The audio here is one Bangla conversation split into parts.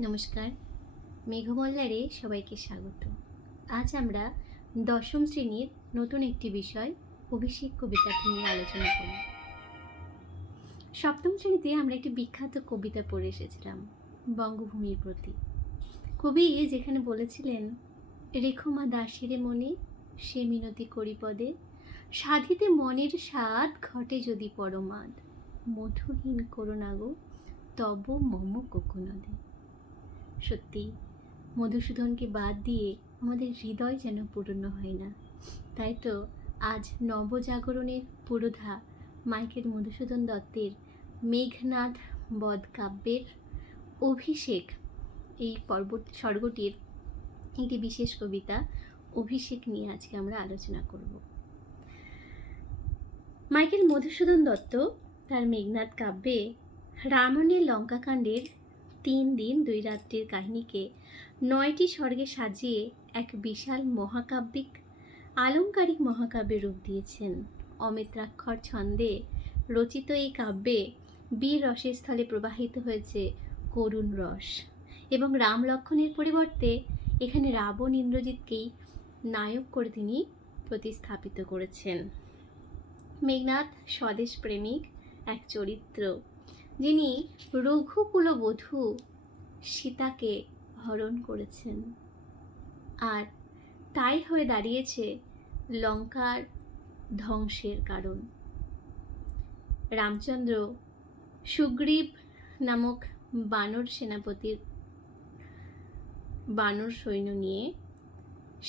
নমস্কার, মেঘমল্লারে সবাইকে স্বাগত। আজ আমরা দশম শ্রেণীর নতুন একটি বিষয় অভিষেক কবিতাটি নিয়ে আলোচনা করব। সপ্তম শ্রেণীতে আমরা একটি বিখ্যাত কবিতা পড়ে এসেছিলাম, বঙ্গভূমির প্রতি। কবি যেখানে বলেছিলেন, রেখো মা দাসেরে মনে, সে মিনতি করি পদে, সাধিতে মনের স্বাদ ঘটে যদি পরমাদ, মধুহীন করো না গো তব মম কোকোনদে। সত্যি মধুসূদনকে বাদ দিয়ে আমাদের হৃদয় যেন পূর্ণ হয় না। তাই তো আজ নবজাগরণের পুরোধা মাইকেল মধুসূদন দত্তের মেঘনাদ বধ কাব্যের অভিষেক, এই স্বর্গটির একটি বিশেষ কবিতা অভিষেক নিয়ে আজকে আমরা আলোচনা করব। মাইকেল মধুসূদন দত্ত তার মেঘনাদ কাব্যে রাবণের লঙ্কাকাণ্ডের 3 দিন 2 রাত্রির কাহিনীকে 9টি স্বর্গে সাজিয়ে এক বিশাল মহাকাব্যিক আলংকারিক মহাকাব্যের রূপ দিয়েছেন। অমিত্রাক্ষর ছন্দে রচিত এই কাব্যে বীর রসের স্থলে প্রবাহিত হয়েছে করুণ রস, এবং রাম লক্ষ্মণের পরিবর্তে এখানে রাবণ ইন্দ্রজিৎকেই নায়ক করে তিনি প্রতিস্থাপিত করেছেন। মেঘনাদ স্বদেশ প্রেমিক এক চরিত্র, যিনি রঘুকুলবধূ সীতাকে হরণ করেছেন, আর তাই হয়ে দাঁড়িয়েছে লঙ্কার ধ্বংসের কারণ। রামচন্দ্র সুগ্রীব নামক বানর সেনাপতির বানর সৈন্য নিয়ে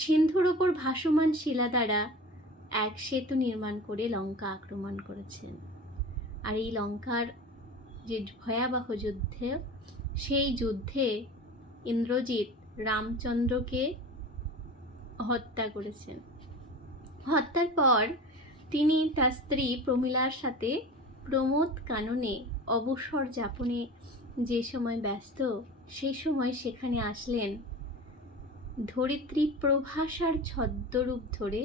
সিন্ধুর ওপর ভাসমান শিলা দ্বারা এক সেতু নির্মাণ করে লঙ্কা আক্রমণ করেছেন। আর এই লঙ্কার যে ভয়াবহ যুদ্ধে, সেই যুদ্ধে ইন্দ্রজিৎ রামচন্দ্রকে হত্যা করেছেন। হত্যার পর তিনি তার স্ত্রী প্রমীলার সাথে প্রমোদ কাননে অবসর যাপনে যে সময় ব্যস্ত, সেই সময় সেখানে আসলেন ধরিত্রী প্রভাসার ছদ্মরূপ ধরে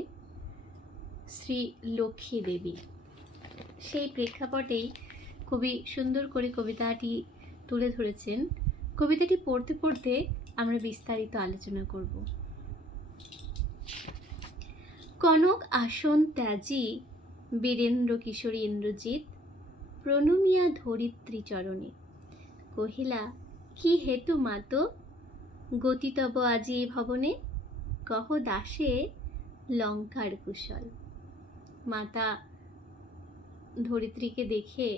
শ্রী লক্ষ্মী দেবী। সেই প্রেক্ষাপটেই খুবই সুন্দর করে কবিতাটি তুলে ধরেছেন। কবিতাটি পড়তে পড়তে আমরা বিস্তারিত আলোচনা করব। কনক আসন ত্যাজি বীরেন্দ্র কিশোরী ইন্দ্রজিৎ প্রণমিয়া ধরিত্রী চরণে, কহিলা কি হেতু মাত গতি তব আজি এই ভবনে, কহ দাসে লঙ্কার কুশল। মাতা ধরিত্রীকে দেখে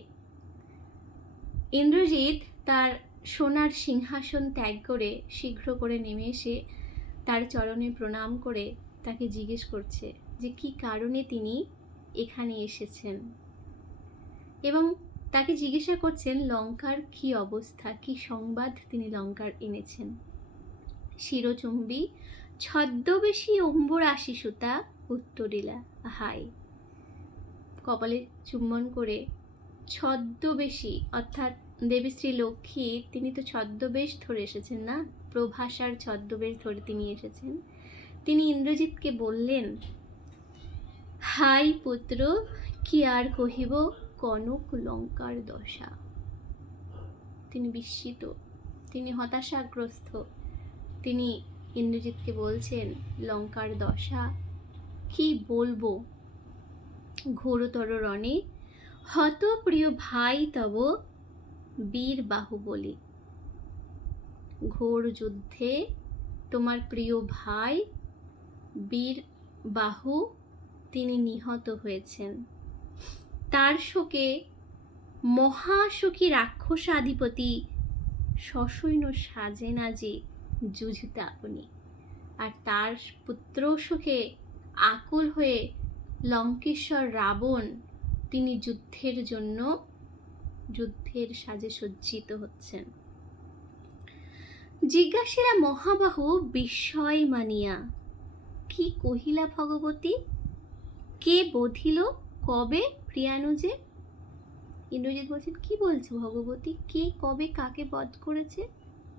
ইন্দ্রজিৎ তার সোনার সিংহাসন ত্যাগ করে শীঘ্র করে নেমে এসে তার চরণে প্রণাম করে তাকে জিজ্ঞেস করছে যে কি কারণে তিনি এখানে এসেছেন, এবং তাকে জিজ্ঞাসা করছেন লঙ্কার কি অবস্থা, কি সংবাদ তিনি লঙ্কার এনেছেন। শিরোচুম্বী ছদ্মবেশী অম্বরাশি সুতা উত্তরিলা হাই। কপালে চুম্বন করে ছদ্মবেশী অর্থাৎ দেবীশ্রী লক্ষ্মী, তিনি তো ছদ্মবেশ ধরে এসেছেন না, প্রভাসার ছদ্মবেশ ধরে তিনি এসেছেন। তিনি ইন্দ্রজিৎকে বললেন, হাই পুত্র, কি আর কহিব কনক লঙ্কার দশা। তিনি বিস্মিত, তিনি হতাশাগ্রস্ত। তিনি ইন্দ্রজিৎকে বলছেন লঙ্কার দশা কি বলবো, ঘোরতর রণে হত প্রিয় ভাই তব বীর বাহুবলী। ঘোর যুদ্ধে তোমার প্রিয় ভাই বীর বাহু তিনি নিহত হয়েছেন। তার শোকে মহাশোকী রাক্ষসাধিপতি সসৈন্য সাজে না যে যুঝতে আপনি, আর তার পুত্র শোকে আকুল হয়ে লঙ্কেশ্বর রাবণ তিনি যুদ্ধের সাজে সজ্জিত হচ্ছেন। জিজ্ঞাসিরা মহাবাহু বিস্ময় মানিয়া, কি কহিলা ভগবতী, কে বধিল কবে প্রিয়ানুজে। ইন্দ্রজিৎ বলছেন, কি বলছো ভগবতী, কে কবে কাকে বধ করেছে,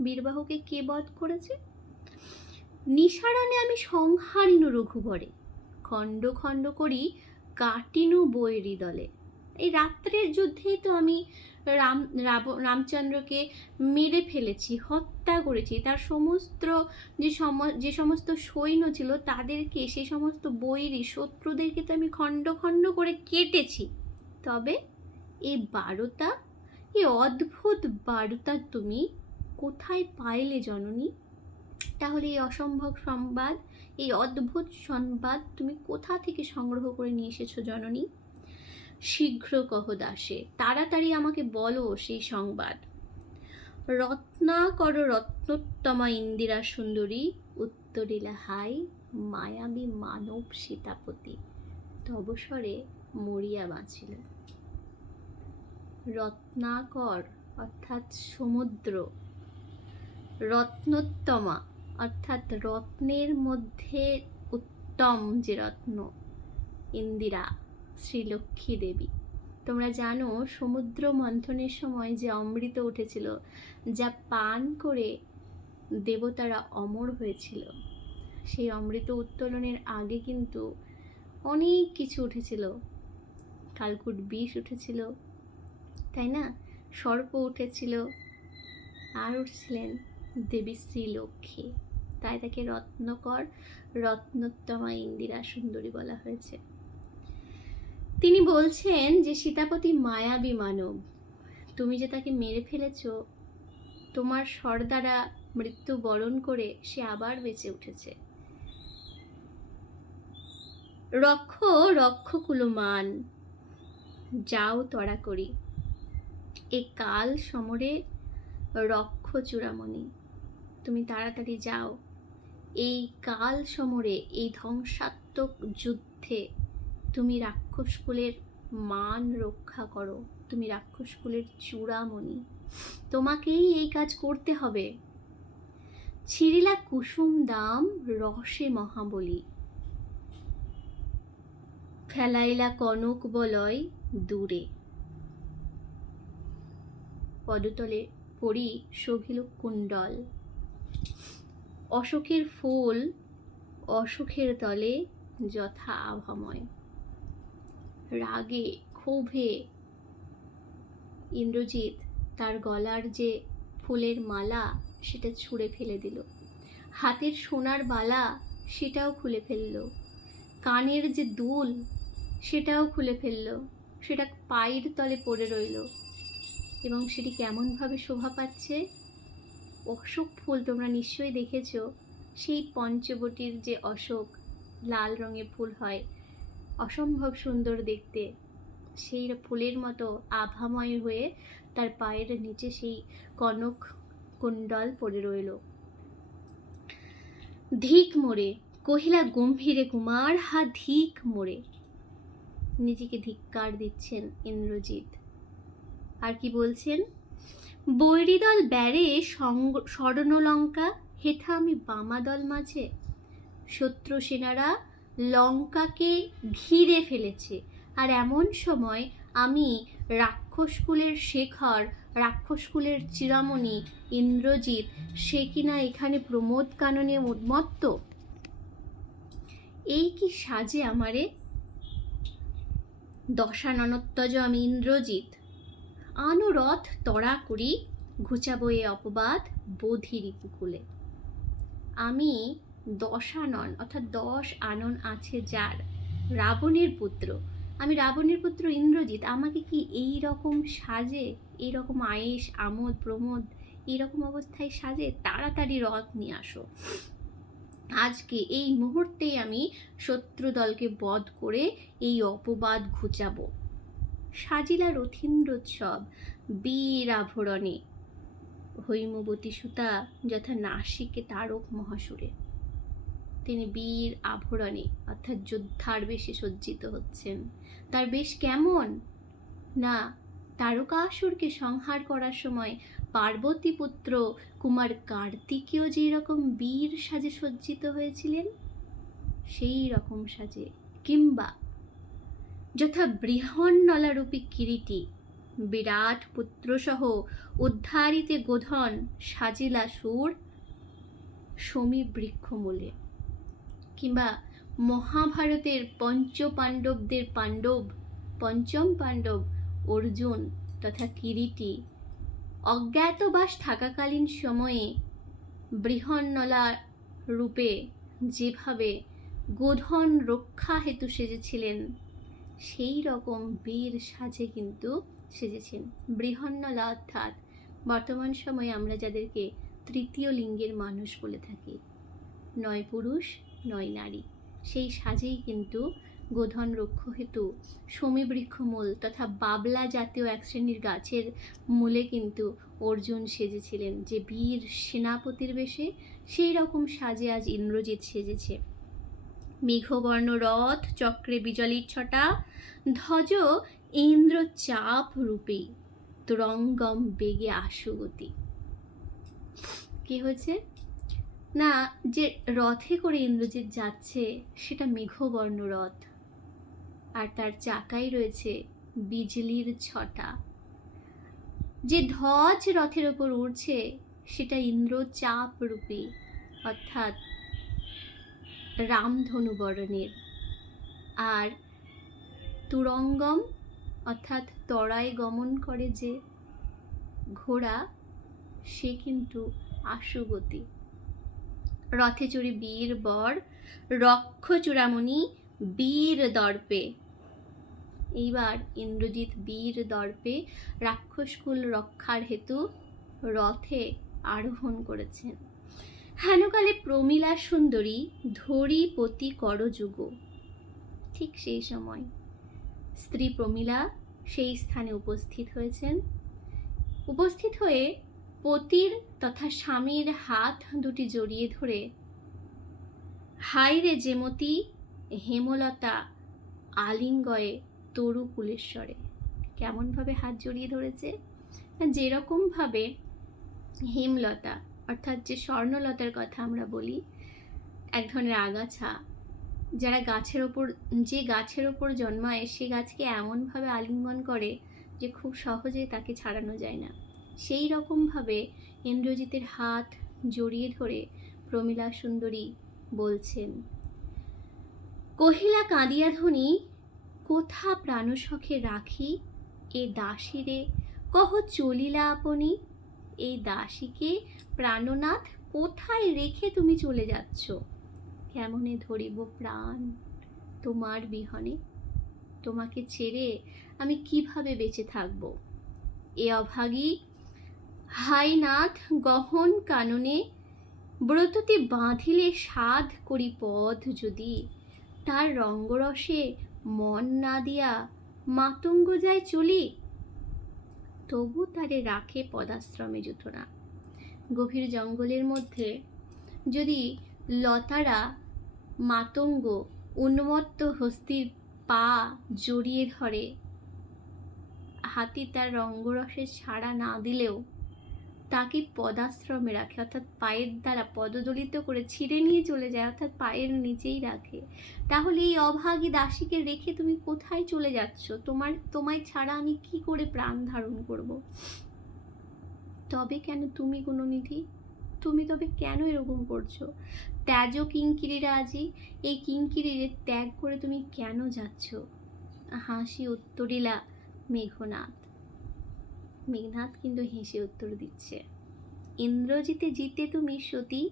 বীরবাহুকে কে বধ করেছে। নিসারণে আমি সংহারিনু রঘুবরে, খণ্ড খণ্ড করি কাটিনু বৈরি দলে। এই রাত্রের যুদ্ধেই তো আমি রামচন্দ্রকে মেরে ফেলেছি, হত্যা করেছি। তার সমস্ত যে সমস্ত সৈন্য ছিল তাদেরকে, সেই সমস্ত বৈরী শত্রুদেরকে তো আমি খণ্ড খণ্ড করে কেটেছি। তবে এই বারুতা, এই অদ্ভুত বারুতা তুমি কোথায় পাইলে জননী? তাহলে এই অসম্ভব সংবাদ, এই অদ্ভুত সংবাদ তুমি কোথা থেকে সংগ্রহ করে নিয়ে এসেছো জননী? শীঘ্র কহ দাসে, তাড়াতাড়ি আমাকে বলো সেই সংবাদ। রত্নাকর রত্নোত্তমা ইন্দিরা সুন্দরী উত্তরিলা হাই মায়াবী মানব সীতাপতি তবস্বরে মরিয়া বাঁচিল। রত্নাকর অর্থাৎ সমুদ্র, রত্নোত্তমা অর্থাৎ রত্নের মধ্যে উত্তম যে রত্ন, ইন্দিরা শ্রীলক্ষ্মী দেবী। তোমরা জানো সমুদ্র মন্থনের সময় যে অমৃত উঠেছিল, যা পান করে দেবতারা অমর হয়েছিল, সেই অমৃত উত্তোলনের আগে কিন্তু অনেক কিছু উঠেছিল। কালকুট বিষ উঠেছিল, তাই না? সর্প উঠেছিল, আর উঠছিলেন দেবী শ্রীলক্ষ্মী। তাই তাকে রত্নকর রত্নোত্তমা ইন্দিরা সুন্দরী বলা হয়েছে। তিনি বলছেন যে সীতাপতি মায়াবী মানব, তুমি যে তাকে মেরে ফেলেছ, তোমার সর্দারা মৃত্যু বরণ করে সে আবার বেঁচে উঠেছে। রক্ষ রক্ষ কুলমান, যাও তড়া করি, এ কাল সমরে রক্ষ চূড়ামণি, তুমি তাড়াতাড়ি যাও, এই কাল সমরে, এই ধ্বংসাত্মক যুদ্ধে তুমি রাক্ষসকুলের মান রক্ষা করো, তুমি রাক্ষসকুলের চূড়ামণি, তোমাকেই এই কাজ করতে হবে। ছিরিলা কুসুম দাম রসে মহাবলী, ফেলাইলা কনক বলয় দূরে, পদতলে পড়ি শোভিল কুণ্ডল, অশোকের ফুল অশোকের তলে যথা আভাময়। রাগে ক্ষোভে ইন্দ্রজিৎ তার গলার যে ফুলের মালা সেটা ছুঁড়ে ফেলে দিল, হাতের সোনার বালা সেটাও খুলে ফেলল, কানের যে দুল সেটাও খুলে ফেলল, সেটা পায়ের তলে পড়ে রইল। এবং সেটি কেমনভাবে শোভা পাচ্ছে, অশোক ফুল তোমরা নিশ্চয়ই দেখেছ, সেই পঞ্চবটির যে অশোক লাল রঙের ফুল হয়, অসম্ভব সুন্দর দেখতে, সেই ফুলের মতো আভাময় হয়ে তার পায়ের নিচে সেই কনক কুণ্ডল পড়ে রইল। ধিক মোড়ে কহিলা গম্ভীরে কুমার, হা ধিক মোড়ে, নিজেকে ধিক্কার দিচ্ছেন ইন্দ্রজিৎ। আর কি বলছেন? বৈরীদল ব্যারে স্বর্ণলঙ্কা, হেথা আমি বামাদল মাঝে, শত্রু সেনারা লঙ্কাকে ঘিরে ফেলেছে, আর এমন সময় আমি রাক্ষসকুলের শেখর, রাক্ষসকুলের চিরামণি ইন্দ্রজিৎ, সে কিনা এখানে প্রমোদ কাননে উন্মত্ত। এই কি সাজে আমারে? দশাননত্তজ আমি ইন্দ্রজিৎ, আনো রথ তড়া করি, ঘুচাবো এ অপবাদ বোধির উপকূলে। আমি দশানন অর্থাৎ 10 আনন আছে যার, রাবণের পুত্র, আমি রাবণের পুত্র ইন্দ্রজিৎ, আমাকে কি এই রকম সাজে, এই রকম আয়েশ আমোদ প্রমোদ এই রকম অবস্থায় সাজে? তাড়াতাড়ি রথ নিয়ে আসো, আজকে এই মুহূর্তেই আমি শত্রু দলকে বধ করে এই অপবাদ ঘুচাবো। সাজিলা রথীন্দ্রোৎসব বীর আভরণে, হৈমবতী সুতা যথা নাসিকে তারক মহাসুরে। তিনি বীর আভরণে অর্থাৎ যোদ্ধার বেশে সজ্জিত হচ্ছেন। তার বেশ কেমন না, তারকাসুরকে সংহার করার সময় পার্বতী পুত্র কুমার কার্তিকেয় যে রকম বীর সাজে সজ্জিত হয়েছিলেন, সেই রকম সাজে, কিংবা যথা বৃহন্নলারূপী কিরীটি বিরাট পুত্রসহ উদ্ধারিতে গোধন সাজিলা সুর সমী বৃক্ষমূলে, কিংবা মহাভারতের পঞ্চ পাণ্ডবদের পাণ্ডব পঞ্চম পাণ্ডব অর্জুন তথা কিরীটী অজ্ঞাতবাস থাকাকালীন সময়ে বৃহন্নলা রূপে যেভাবে গোধন রক্ষা হেতু সেজেছিলেন, সেই রকম বীর সাজে কিন্তু সেজেছেন। বৃহন্নলা অর্থাৎ বর্তমান সময়ে আমরা যাদেরকে তৃতীয় লিঙ্গের মানুষ বলে থাকি, নয় পুরুষ নয় নারী, সেই সাজেই কিন্তু গোধন রক্ষ হেতু শমীবৃক্ষ মূল তথা বাবলা জাতীয় এক শ্রেণীর গাছের মূলে কিন্তু অর্জুন সেজেছিলেন যে বীর সেনাপতির বেশে, সেই রকম সাজে আজ ইন্দ্রজিৎ সেজেছে। মেঘবর্ণ রথ চক্রে বিজলির ছটা, ধ্বজ ইন্দ্র চাপ রূপী, তুরঙ্গম বেগে আশুগতি। কি হয়েছে না, যে রথে করে ইন্দ্রজিৎ যাচ্ছে সেটা মেঘবর্ণ রথ, আর তার চাকাই রয়েছে বিজলির ছটা। যে ধ্বজ রথের ওপর উড়ছে সেটা ইন্দ্র চাপ রূপী অর্থাৎ রামধনু বরণের, আর তুরঙ্গম অর্থাৎ তরায় গমন করে যে ঘোড়া, সে কিন্তু আশুগতি। রথে চড়ে বীর বর রক্ষ চূড়ামণি বীর দর্পে। এইবার ইন্দ্রজিৎ বীর দর্পে রাক্ষসকুল রক্ষার হেতু রথে আরোহণ করেছেন। হেনকালে প্রমীলা সুন্দরী ধরি পতি করযুগ। ঠিক সেই সময় স্ত্রী প্রমীলা সেই স্থানে উপস্থিত হয়েছেন। উপস্থিত হয়ে পতির তথা স্বামীর হাত দুটি জড়িয়ে ধরে, হায় রে যেমতি হেমলতা আলিঙ্গয়ে তরু কুলেশ্বরে। কেমনভাবে হাত জড়িয়ে ধরেছে, যেরকমভাবে হেমলতা অর্থাৎ যে স্বর্ণলতার কথা আমরা বলি, এক ধরনের আগাছা, যারা যে গাছের ওপর জন্মায় সে গাছকে এমনভাবে আলিঙ্গন করে যে খুব সহজে তাকে ছাড়ানো যায় না, সেই রকমভাবে ইন্দ্রজিতের হাত জড়িয়ে ধরে প্রমীলা সুন্দরী বলছেন, কহিলা কাঁদিয়া ধ্বনি কোথা প্রাণসখে রাখি, এ দাসীরে কহ চলিলা আপনি। এই দাসীকে প্রাণনাথ কোথায় রেখে তুমি চলে যাচ্ছ? কেমনে ধরিব প্রাণ তোমার বিহনে, তোমাকে ছেড়ে আমি কিভাবে বেঁচে থাকব? এ অভাগী হায় নাথ গহন কাননে, ব্রততে বাঁধিলে সাধ করি পদ যদি, তার রঙ্গরসে মন না দিয়া মাতঙ্গ যায় চলি। তবু তারে রাখে পদাশ্রমে জুতো না। গভীর জঙ্গলের মধ্যে যদি লতারা মাতঙ্গ উন্মত্ত হস্তির পা জড়িয়ে ধরে, হাতি তার রঙ্গরসে ছাড়া না দিলেও তাকে পদাশ্রমে রাখে, অর্থাৎ পায়ের দ্বারা পদদলিত করে ছিঁড়ে নিয়ে চলে যায়, অর্থাৎ পায়ের নিচেই রাখে। তাহলে এই অভাগী দাসীকে রেখে তুমি কোথায় চলে যাচ্ছ? তোমায় ছাড়া আমি কি করে প্রাণ ধারণ করব? তবে কেন তুমি গুণনিধি, তুমি তবে কেন এরকম করছো? ত্যাজ কিঙ্কিরীরা আজি, এই কিঙ্কিরীরে ত্যাগ করে তুমি কেন যাচ্ছ? হাসি উত্তরিলা মেঘনাথ। মেঘনাথ কিন্তু হেসে উত্তর দিচ্ছে, ইন্দ্রজিতে জিতে তুমি সতী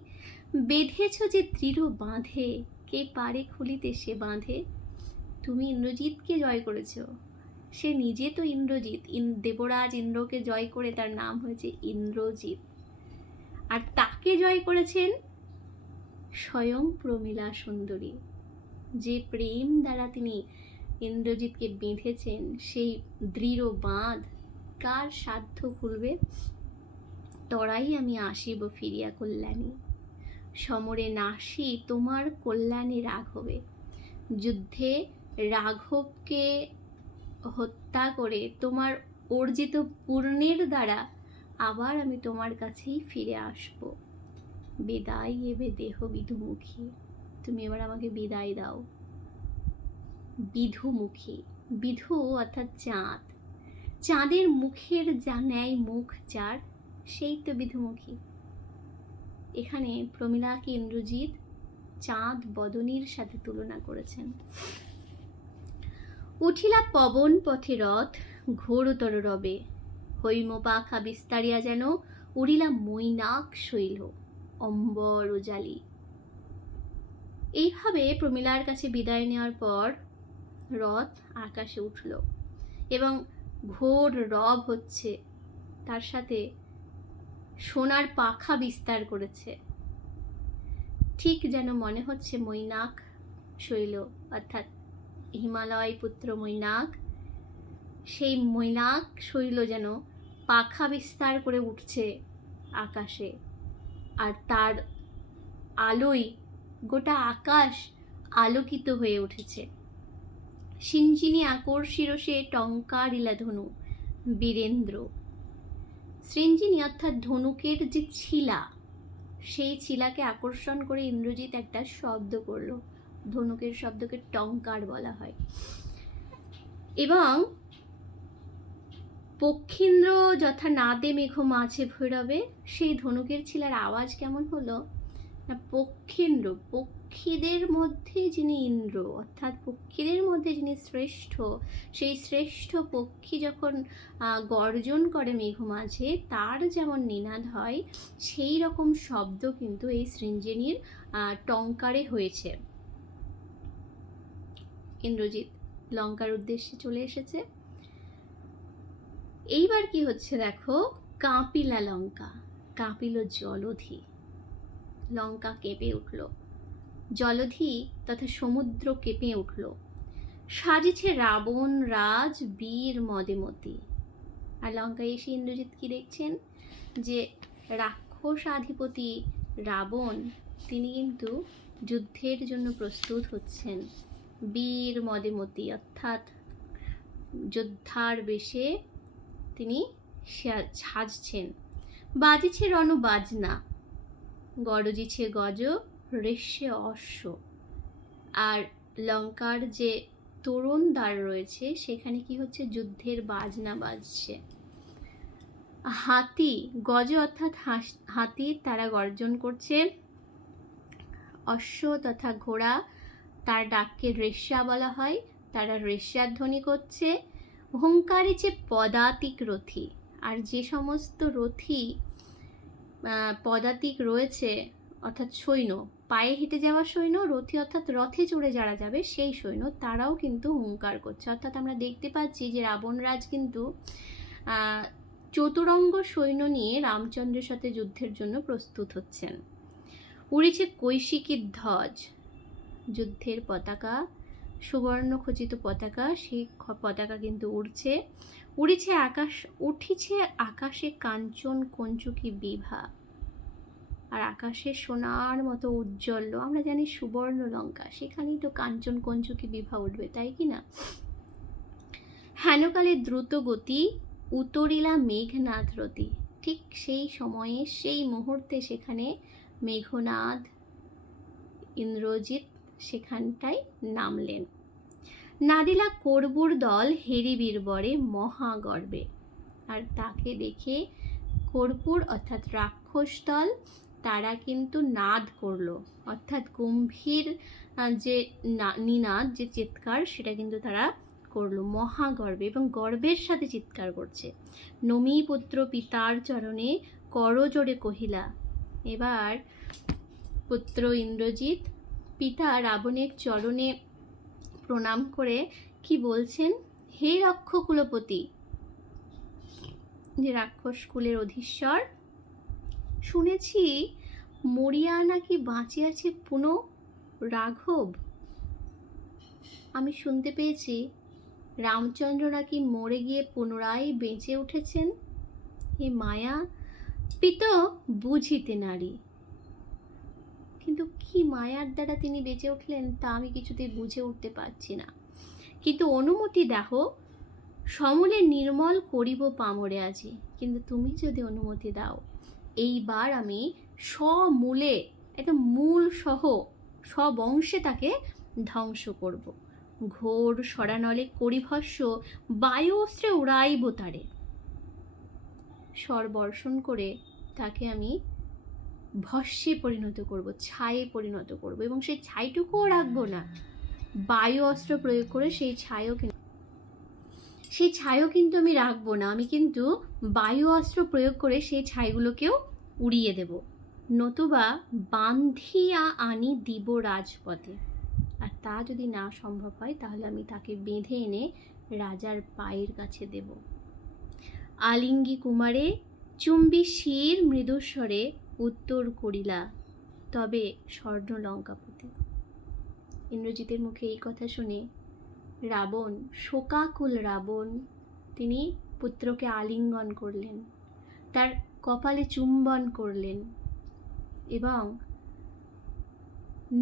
বেঁধেছ যে দৃঢ় বাঁধে, কে পারে খুলিতে সে বাঁধে। তুমি ইন্দ্রজিৎকে জয় করেছ, সে নিজে তো ইন্দ্রজিৎ, দেবরাজ ইন্দ্রকে জয় করে তার নাম হয়েছে ইন্দ্রজিৎ, আর তাকে জয় করেছেন স্বয়ং প্রমীলা সুন্দরী। যে প্রেম দ্বারা তিনি ইন্দ্রজিৎকে বেঁধেছেন, সেই দৃঢ় বাঁধ কার সাধ্য খুলবে? তরাই আমি আসিব ফিরিয়া কল্যাণী, সমরে নাসি তোমার কল্যাণে রাঘবে। যুদ্ধে রাঘবকে হত্যা করে তোমার অর্জিত পুণ্যের দ্বারা আবার আমি তোমার কাছেই ফিরে আসব। বিদায় এবে দেহ বিধুমুখী, তুমি এবার আমাকে বিদায় দাও। বিধুমুখী, বিধু অর্থাৎ চাঁদ, চাঁদের মুখের যা ন্যায় মুখ যার, সেই তো বিধুমুখী। এখানে প্রমীলাকে ইন্দ্রজিৎ চাঁদ বদনীর সাথে তুলনা করেছেন। উঠিলা পবন পথে রথ, ঘোরতর রবে, হৈম পাখা বিস্তারিয়া যেন উড়িলা মৈনাক শৈল, অম্বর উজালি। এইভাবে প্রমীলার কাছে বিদায় নেওয়ার পর রথ আকাশে উঠল এবং ঘোর রব হচ্ছে, তার সাথে সোনার পাখা বিস্তার করেছে। ঠিক যেন মনে হচ্ছে মৈনাক শৈল, অর্থাৎ হিমালয় পুত্র মৈনাক, সেই মৈনাক শৈল যেন পাখা বিস্তার করে উঠছে আকাশে, আর তার আলোয় গোটা আকাশ আলোকিত হয়ে উঠেছে। সিঞ্চিনী আকর্ষিরসে টঙ্কারিলা ধনু বীরেন্দ্র। সৃঞ্জিনী অর্থাৎ ধনুকের যে ছিলা, সেই ছিলাকে আকর্ষণ করে ইন্দ্রজিৎ একটা শব্দ করলো। ধনুকের শব্দকে টঙ্কার বলা হয়। এবং পক্ষীন্দ্র যথা নাদে মেঘ মাঝে ভৈরবে, সেই ধনুকের ছিলার আওয়াজ কেমন হলো না, পক্ষীন্দ্র, পক্ষীদের মধ্যে যিনি ইন্দ্র, অর্থাৎ পক্ষীদের মধ্যে যিনি শ্রেষ্ঠ, সেই শ্রেষ্ঠ পক্ষী যখন গর্জন করে মেঘ মাঝে, তার যেমন নিনাদ হয়, সেই রকম শব্দ কিন্তু এই সৃঞ্জিনীর টঙ্কারে হয়েছে। ইন্দ্রজিৎ লঙ্কার উদ্দেশ্যে চলে এসেছে। এইবার কি হচ্ছে দেখো, কাঁপিলা লঙ্কা, কাঁপিল জলধি, লঙ্কা কেঁপে উঠল, জলধি তথা সমুদ্র কেঁপে উঠল। সাজিছে রাবণ রাজ বীর মদেমতি। আর লঙ্কায় এসে ইন্দ্রজিৎ কি দেখছেন, যে রাক্ষস আধিপতি রাবণ, তিনি কিন্তু যুদ্ধের জন্য প্রস্তুত হচ্ছেন। বীর মদেমতি অর্থাৎ যোদ্ধার বেশে তিনি সাজছেন। বাজিছে রণ বাজনা, গরজিছে গজ রেশে অশ্ব। আর লঙ্কার যে তোরণ দ্বার রয়েছে, সেখানে কি হচ্ছে, যুদ্ধের বাজনা বাজছে। হাতি, গজ অর্থাৎ হাতি, তারা গর্জন করছে। অশ্ব তথা ঘোড়া, তার ডাককে রেশ্যা বলা হয়, তারা রেশ্যার ধ্বনি করছে। হুঙ্কারিছে পদাতিক রথী, আর যে সমস্ত রথী পদাতিক রয়েছে, অর্থাৎ সৈন্য, পায়ে হেঁটে যাওয়া সৈন্য, রথী অর্থাৎ রথে চড়ে যারা যাবে সেই সৈন্য, তারাও কিন্তু হুঙ্কার করছে। অর্থাৎ আমরা দেখতে পাচ্ছি যে রাবণরাজ কিন্তু চতুরঙ্গ সৈন্য নিয়ে রামচন্দ্রের সাথে যুদ্ধের জন্য প্রস্তুত হচ্ছেন। উড়েছে কৈশিকীর ধ্বজ, যুদ্ধের পতাকা, সুবর্ণ খচিত পতাকা, সেই পতাকা কিন্তু উঠছে। উঠেছে আকাশ, উঠিছে আকাশে কাঞ্চন কঞ্চুকি বিভা, আর আকাশে সোনার মতো উজ্জ্বল, আমরা জানি সুবর্ণ লঙ্কা, সেখানেই তো কাঞ্চন কঞ্চুকি বিভা উঠবে, তাই কি না? হেনকালে দ্রুত গতি উতরিলা মেঘনাদ রতি। ঠিক সেই সময়ে, সেই মুহূর্তে সেখানে মেঘনাদ, ইন্দ্রজিৎ সেখানটায় নামলেন। নাদিলা কর্বুর দল হেরি বীরবরে মহাগর্বে। আর তাকে দেখে কর্বুর অর্থাৎ রাক্ষস দল, তারা কিন্তু নাদ করলো, অর্থাৎ গম্ভীর যে নিনাদ, যে চিৎকার, সেটা কিন্তু তারা করলো মহাগর্বে, এবং গর্বের সাথে চিৎকার করছে। নমি পুত্র পিতার চরণে করজোড়ে কহিলা। এবার পুত্র ইন্দ্রজিৎ পিতা রাবণের চরণে প্রণাম করে কি বলছেন, হে রক্ষ কুলপতি, যে রাক্ষস কুলের অধীশ্বর, শুনেছি মরিয়া নাকি বাঁচিয়াছে পুনঃ রাঘব। আমি শুনতে পেয়েছি রামচন্দ্র নাকি মরে গিয়ে পুনরায় বেঁচে উঠেছেন। হে মায়া পিত বুঝিতে নারী। কিন্তু কি মায়ার দ্বারা তিনি বেঁচে উঠলেন তা আমি কিছুতেই বুঝে উঠতে পারছি না। কিন্তু অনুমতি দাহ, সমূলে নির্মল করিব পামরে আজি। কিন্তু তুমি যদি অনুমতি দাও, এইবার আমি সমূলে, একদম মূল সহ সব অংশে তাকে ধ্বংস করব। ঘোর সরানলে করিভস্য, বায়ু অস্ত্রে উড়াইব তারে। স্বর বর্ষণ করে তাকে আমি ভস্যে পরিণত করব, ছায়ে পরিণত করব, এবং সেই ছাইটুকুও রাখবো না, বায়ু অস্ত্র প্রয়োগ করে সেই ছাইও সেই ছাইও কিন্তু আমি রাখবো না, আমি কিন্তু বায়ু অস্ত্র প্রয়োগ করে সেই ছাইগুলোকেও উড়িয়ে দেব, নতুবা বান্ধিয়া আনি দিব রাজপথে। আর তা যদি না সম্ভব হয় তাহলে আমি তাকে বেঁধে এনে রাজার পায়ের কাছে দেব। আলিঙ্গি কুমারে চুম্বি শির মৃদুস্বরে উত্তর করিলা, তবে স্বর্ণ লঙ্কাপতি। ইন্দ্রজিতের মুখে এই কথা শুনে রাবণ, শোকাকুল রাবণ, তিনি পুত্রকে আলিঙ্গন করলেন, তার কপালে চুম্বন করলেন এবং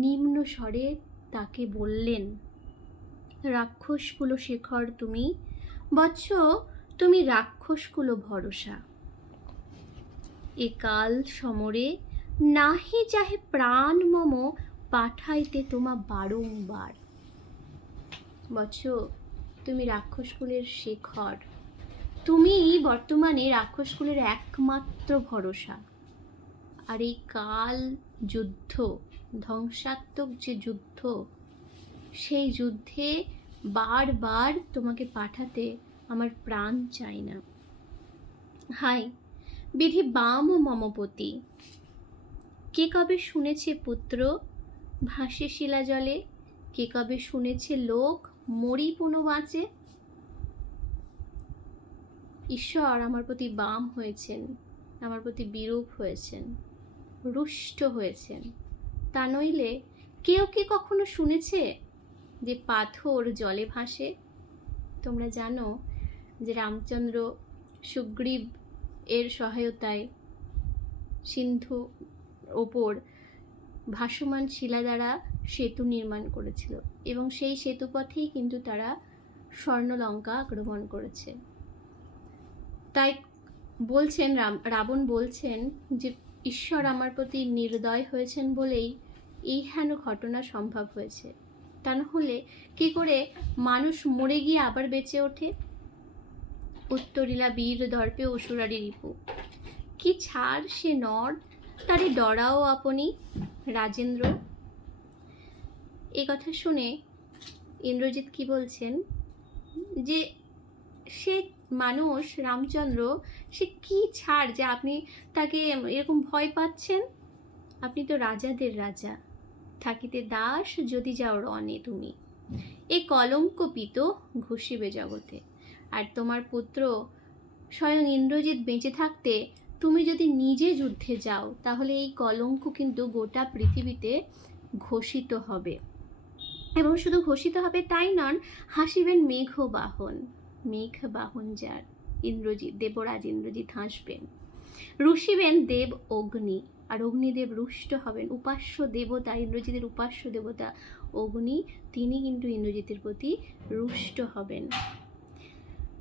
নিম্ন স্বরে তাকে বললেন, রাক্ষসকুল শেখর তুমি, বৎস তুমি রাক্ষসকুল ভরসা। এ কাল সমরে নাহি চাহে প্রাণ মম পাঠাইতে তোমা বারংবার। বৎস তুমি রাক্ষসকুলের শেখর, তুমি বর্তমানে রাক্ষসকুলের একমাত্র ভরসা। আর এই কাল যুদ্ধ, ধ্বংসাত্মক যে যুদ্ধ, সেই যুদ্ধে বারবার তোমাকে পাঠাতে আমার প্রাণ চাই না। হাই বিধি বাম মমপতি, কে কবে শুনেছে পুত্র ভাসে শিলা জলে, কে কবে শুনেছে লোক মরি পুনঃ বাঁচে। ঈশ্বর আমার প্রতি বাম হয়েছেন, আমার প্রতি বিরূপ হয়েছেন, রুষ্ট হয়েছেন। তা নইলে কেউ কি কখনো শুনেছে যে পাথর জলে ভাসে? তোমরা জানো যে রামচন্দ্র সুগ্রীব এর সহায়তায় সিন্ধু ওপর ভাসমান শিলা দ্বারা সেতু নির্মাণ করেছিল এবং সেই সেতুপথেই কিন্তু তারা স্বর্ণলঙ্কা আক্রমণ করেছে। তাই বলছেন রাবণ বলছেন যে ঈশ্বর আমার প্রতি নির্দয় হয়েছেন বলেই এই হেন ঘটনা সম্ভব হয়েছে, তা না হলে কি করে মানুষ মরে গিয়ে আবার বেঁচে ওঠে। উত্তরিলা বীর দর্পে অসুরারি রিপু, কি ছাড় সে নর তারে ডরাও আপনি রাজেন্দ্র। এই কথা শুনে ইন্দ্রজিৎ কি বলছেন যে সে মানুষ রামচন্দ্র, সে কি ছাড় যে আপনি তাকে এরকম ভয় পাচ্ছেন? আপনি তো রাজাদের রাজা, থাকিতে দাস যদি যাও রণে তুমি, এ কলঙ্কপিত ঘুষিবে জগতে। আর তোমার পুত্র স্বয়ং ইন্দ্রজিৎ বেঁচে থাকতে তুমি যদি নিজে যুদ্ধে যাও তাহলে এই কলঙ্ক কিন্তু গোটা পৃথিবীতে ঘোষিত হবে। এবং শুধু ঘোষিত হবে তাই নন, হাসিবেন মেঘবাহন, মেঘ বাহন যার ইন্দ্রজিৎ, দেবরাজ ইন্দ্রজিৎ হাসবেন। রুষিবেন দেব অগ্নি, আর অগ্নিদেব রুষ্ট হবেন। উপাস্য দেবতা, ইন্দ্রজিতের উপাস্য দেবতা অগ্নি, তিনি কিন্তু ইন্দ্রজিতের প্রতি রুষ্ট হবেন।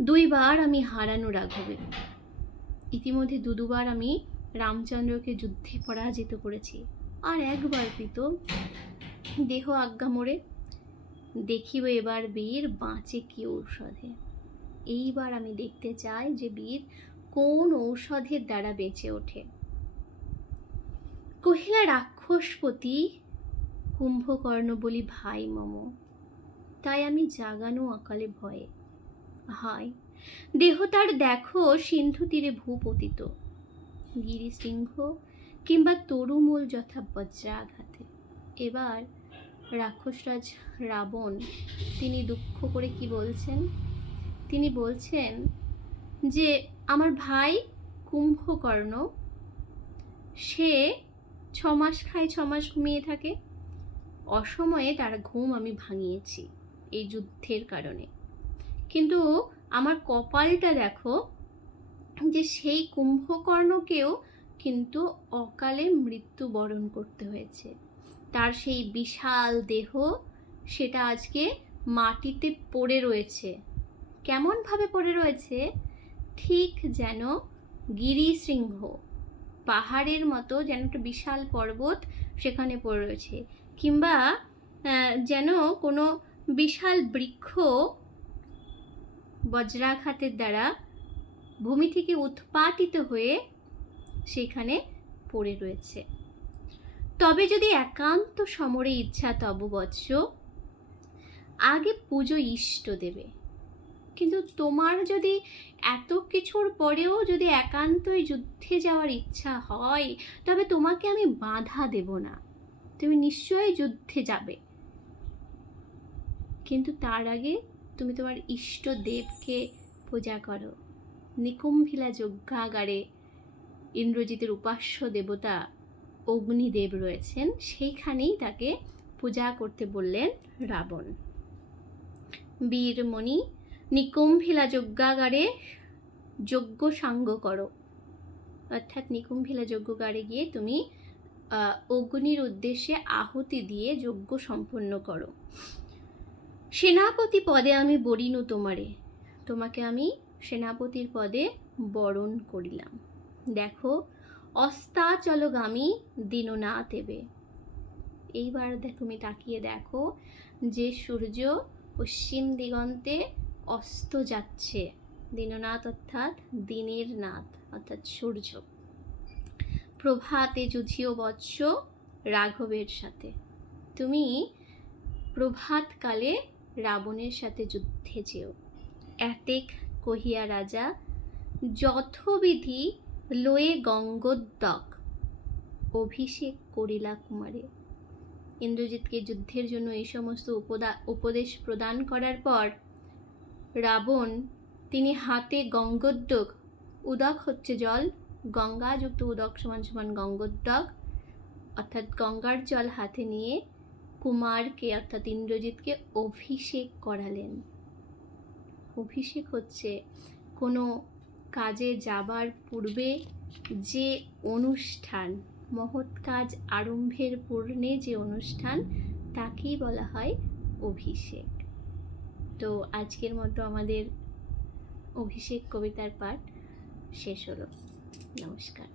দুইবার আমি হারানো রাঘবে, ইতিমধ্যে দুবার আমি রামচন্দ্রকে যুদ্ধে পরাজিত করেছি, আর একবার পিত দেহ আজ্ঞা মোরে, দেখিব এবার বীর বাঁচে কি ঔষধে। এইবার আমি দেখতে চাই যে বীর কোন ঔষধের দ্বারা বেঁচে ওঠে। কহিলা রাক্ষসপতি, কুম্ভকর্ণ বলি ভাই মম, তাই আমি জাগানো অকালে ভয়ে। হায় দেহ তার দেখো সিন্ধু তীরে ভূপতিত, গিরিসিংহ কিংবা তরুমূল যথা বজ্রাঘাতে। এবার রাক্ষসরাজ রাবণ তিনি দুঃখ করে কি বলছেন? তিনি বলছেন যে আমার ভাই কুম্ভকর্ণ, সে 6 মাস খায় 6 মাস ঘুমিয়ে থাকে, অসময়ে তার ঘুম আমি ভাঙিয়েছি এই যুদ্ধের কারণে। কিন্তু আমার কপালটা দেখো যে সেই কুম্ভকর্ণকেও কিন্তু অকালে মৃত্যুবরণ করতে হয়েছে। তার সেই বিশাল দেহ সেটা আজকে মাটিতে পড়ে রয়েছে। কেমনভাবে পড়ে রয়েছে? ঠিক যেন গিরিশৃঙ্গ, পাহাড়ের মতো যেন একটা বিশাল পর্বত সেখানে পড়ে রয়েছে, কিংবা যেন কোনো বিশাল বৃক্ষ বজ্রাঘাতের দ্বারা ভূমি থেকে উৎপাটিত হয়ে সেখানে পড়ে রয়েছে। তবে যদি একান্ত সমরে ইচ্ছা তব বৎস, আগে পুজো ইষ্ট দেবে, কিন্তু তোমার যদি এত কিছুর পরেও যদি একান্তই যুদ্ধে যাওয়ার ইচ্ছা হয়, তবে তোমাকে আমি বাধা দেব না, তুমি নিশ্চয়ই যুদ্ধে যাবে। কিন্তু তার আগে তুমি তোমার ইষ্ট দেবকে পূজা করো। নিকুম্ভিলা যজ্ঞাগারে ইন্দ্রজিতের উপাস্য দেবতা অগ্নিদেব রয়েছেন, সেইখানেই তাকে পূজা করতে বললেন রাবণ। বীরমণি, নিকুম্ভিলা যজ্ঞাগারে যজ্ঞ সাঙ্গ করো, অর্থাৎ নিকুম্ভিলা যজ্ঞাগারে গিয়ে তুমি অগ্নির উদ্দেশ্যে আহুতি দিয়ে যজ্ঞ সম্পন্ন করো। সেনাপতি পদে আমি বরিনু তোমারে, তোমাকে আমি সেনাপতির পদে বরণ করিলাম। দেখো অস্তাচলগামী দীননাথ এবে, এইবার তুমি তাকিয়ে দেখো যে সূর্য পশ্চিম দিগন্তে অস্ত যাচ্ছে। দীননাথ অর্থাৎ দিনের নাথ, অর্থাৎ সূর্য। প্রভাতে যুঝিও বৎস রাঘবের সাথে, তুমি প্রভাতকালে রাবণের সাথে যুদ্ধে যেও। এতেক কহিয়া রাজা যথবিধি লয়ে গঙ্গোদ্দক অভিষেক করিলা কুমারে। ইন্দ্রজিৎকে যুদ্ধের জন্য এই সমস্ত উপদেশ প্রদান করার পর রাবণ তিনি হাতে গঙ্গোদ্দক, উদক হচ্ছে জল, গঙ্গাযুক্ত উদক সমান সমান গঙ্গোদ্দক, অর্থাৎ গঙ্গার জল হাতে নিয়ে কুমারকে অর্থাৎ ইন্দ্রজিৎকে অভিষেক করালেন। অভিষেক হচ্ছে কোনো কাজে যাবার পূর্বে যে অনুষ্ঠান, মহৎ কাজ আরম্ভের পূর্বে যে অনুষ্ঠান, তাকেই বলা হয় অভিষেক। তো আজকের মতো আমাদের অভিষেক কবিতার পাঠ শেষ হলো। নমস্কার।